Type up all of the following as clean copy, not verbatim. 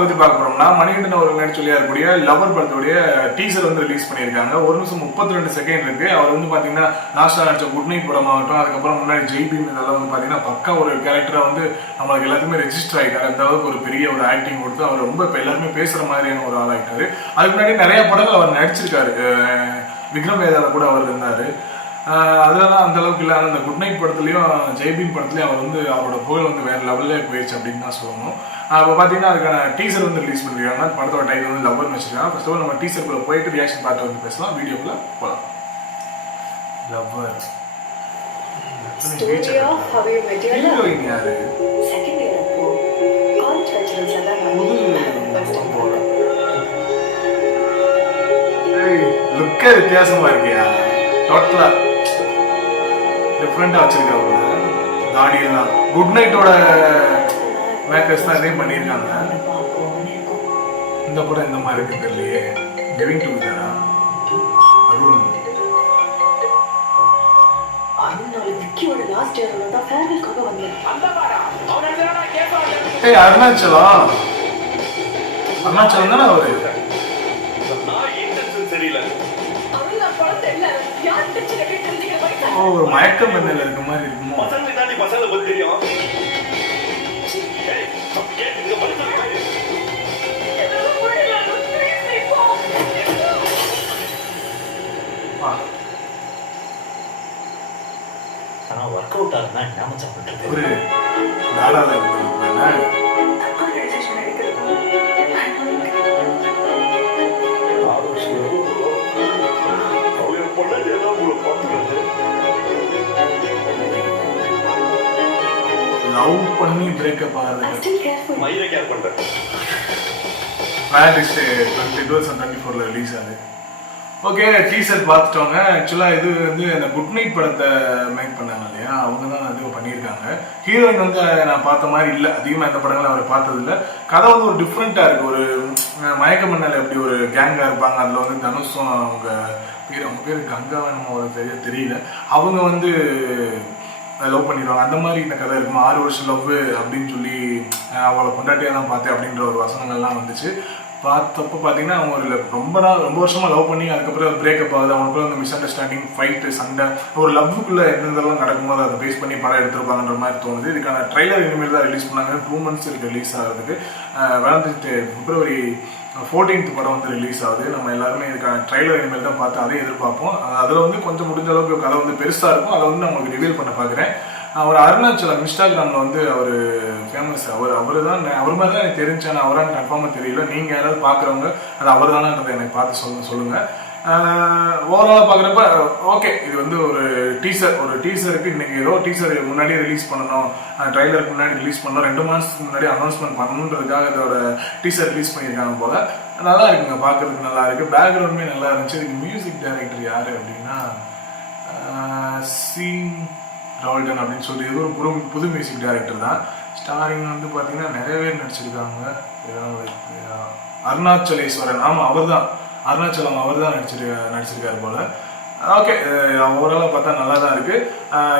பத்தி பார்க்க போறோம்னா மணிகண்டன் அவர்கள் நடிச்சொல்லியா இருக்கக்கூடிய லவர் படத்துடைய டீசர் வந்து ரிலீஸ் பண்ணியிருக்காங்க. 1 நிமிஷம் 32 செகண்ட் இருக்கு. அவர் வந்து பாத்தீங்கன்னா லாஸ்டா நடிச்ச குட் நைட் படம் ஆகட்டும், அதுக்கப்புறம் முன்னாடி ஜெய்பீம் இதெல்லாம் வந்து பாத்தீங்கன்னா பக்கா ஒரு கேரக்டரா வந்து நம்மளுக்கு எல்லாத்துக்குமே ரெஜிஸ்டர் ஆயிட்டாரு. அந்த அளவுக்கு ஒரு பெரிய ஒரு ஆக்டிங் கொடுத்து அவர் ரொம்ப இப்ப எல்லாருமே பேசுற மாதிரியான ஒரு ஆள் ஆயிட்டாரு. அதுக்கு முன்னாடி நிறைய படங்கள் அவர் நடிச்சிருக்காரு. விக்ரம் வேதால கூட அவர் இருந்தாரு. அதெல்லாம் அந்த அளவுக்கு இல்லை. அந்த குட் நைட் படத்துலையும் ஜெய்பீம் படத்துலையும் அவர் வந்து அவரோட புகழ் வந்து வேற லெவல்ல போயிடுச்சு அப்படின்னு தான் சொல்லணும். இப்போ பார்த்தீங்கன்னா அதுக்கான டீசர் வந்து ரிலீஸ் பண்ணிருக்காங்க. படத்தோட டைட்டில் வந்து லவ்வர் வச்சிருக்காங்க. ஃபர்ஸ்ட் ஆஃப் ஆல் நம்ம டீசருக்குள்ள போயிட்டு ரியாக்ஷன் பார்த்து வந்து பேசலாம். வீடியோக்குள்ள போகலாம். லவ்வர் லுக்கே வித்தியாசமா இருக்கியா? டோட்டலா டிஃப்ரெண்டா வச்சிருக்காங்க. தாடியெல்லாம் குட் நைட்டோட மேக்கர்ஸ் தான் இதையும் பண்ணியிருக்காங்க. இந்த படம் இந்த மாதிரி இருக்கு தெரியலையே. கிவிங் டுகெதரா அருண் அருணாச்சலம் தானே அவரு. ஒரு மயக்கம் மண்ணில் இருக்க மாதிரி இருக்குமோ. ஆனா ஒர்க் அவுட் ஆகுனா என்ன சாப்பிட்டு ஒரு நாளால லவ் பண்ணி பிரேக்கப் ஆகுது. மயிரை கேர் பண்றேன். 2024 ரிலீஸ் ஆகுது. ஓகே, டீசர் பார்த்துட்டோங்க. ஆக்சுவலாக இது வந்து அந்த குட் நைட் படத்தை மேக் பண்ணாங்க இல்லையா, அவங்க தான் அது பண்ணியிருக்காங்க. ஹீரோயின் வந்து நான் பார்த்த மாதிரி இல்லை. அதிகமாக எந்த படங்களும் அவர் பார்த்தது இல்லை. கதை வந்து ஒரு டிஃப்ரெண்ட்டாக இருக்குது. ஒரு மயக்க மண்ணில் எப்படி ஒரு கேங்காக இருப்பாங்க. அதில் வந்து தனுஷும் அவங்க பேர் கங்கா நம்ம ஒரு சரியா தெரியல. அவங்க வந்து லவ் பண்ணிடுவாங்க. அந்த மாதிரி இந்த கதை இருக்கும். 6 வருஷம் லவ் அப்படின்னு சொல்லி அவளை கொண்டாட்டியாக தான் பார்த்தேன் அப்படின்ற ஒரு வசனங்கள்லாம் வந்துச்சு. பார்த்தப்போ பார்த்தீங்கன்னா அவங்க ஒரு ரொம்ப வருஷமாக லவ் பண்ணி அதுக்கப்புறம் பிரேக்கப் ஆகுது. அவங்களுக்குள்ள வந்து மிஸ் அண்டர்ஸ்டாண்டிங், ஃபைட்டு, சண்டை, ஒரு லவ்வுக்குள்ளே எந்தெல்லாம் நடக்கும்போது அதை பேஸ் பண்ணி படம் எடுத்திருப்பாங்கன்ற மாதிரி தோணுது. இதுக்கான ட்ரைலர் இனிமேல் தான் ரிலீஸ் பண்ணாங்க. 2 months இருக்கு ரிலீஸ் ஆகிறதுக்கு. February 14th படம் வந்து ரிலீஸ் ஆகுது. நம்ம எல்லாருமே இதுக்கான ட்ரைலர் இனிமேல் தான் பார்த்து அதை எதிர்பார்ப்போம். அதில் வந்து கொஞ்சம் முடிஞ்ச அளவுக்கு கதை வந்து பெருசாக இருக்கும். அதை வந்து நான் உங்களுக்கு ரிவீல் பண்ண பார்க்குறேன். அவர் அருணாச்சலம் இன்ஸ்டாகிராமில் வந்து அவர் ஃபேமஸ். அவர் மாதிரி தான் எனக்கு தெரிஞ்சு. ஆனால் அவரான்னு கன்ஃபார்மாக தெரியல. நீங்கள் யாராவது பார்க்குறவங்க அது அவர் தானன்றதை எனக்கு பார்த்து சொல்லுங்கள். ஓவராலாக பார்க்குறப்ப ஓகே, இது வந்து ஒரு டீசருக்கு இன்றைக்கி ஏதோ டீசர் முன்னாடியே ரிலீஸ் பண்ணணும், ட்ரைலருக்கு முன்னாடி ரிலீஸ் பண்ணணும், 2 மாதத்துக்கு முன்னாடி அனௌன்ஸ்மெண்ட் பண்ணணுன்றதுக்காக இதோட டீசர் ரிலீஸ் பண்ணியிருக்காங்க போல். நல்லா இருக்குங்க, பார்க்குறதுக்கு நல்லா இருக்குது. பேக்ரவுண்டுமே நல்லா இருந்துச்சு. இதுக்கு மியூசிக் டைரக்டர் யார் அப்படின்னா ரால்டன் அப்படின்னு சொல்லி இது ஒரு புது மியூசிக் டைரக்டர் தான். ஸ்டாரிங் வந்து பார்த்தீங்கன்னா நிறைய பேர் நடிச்சிருக்காங்க. அருணாச்சலேஸ்வரன், ஆமாம் அவர் தான், அருணாச்சலம் அவர் தான் நடிச்சிருக்காரு போல். ஓகே, ஓவராலாக பார்த்தா நல்லா தான் இருக்குது.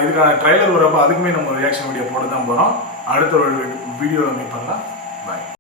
இதுக்கான ட்ரைலர் வரப்போ அதுக்குமே நம்ம ரியாக்ஷன் வீடியோ போட்டு தான் போகிறோம். அடுத்த ஒரு வீடியோவில் மீட் பண்ணலாம். பாய்.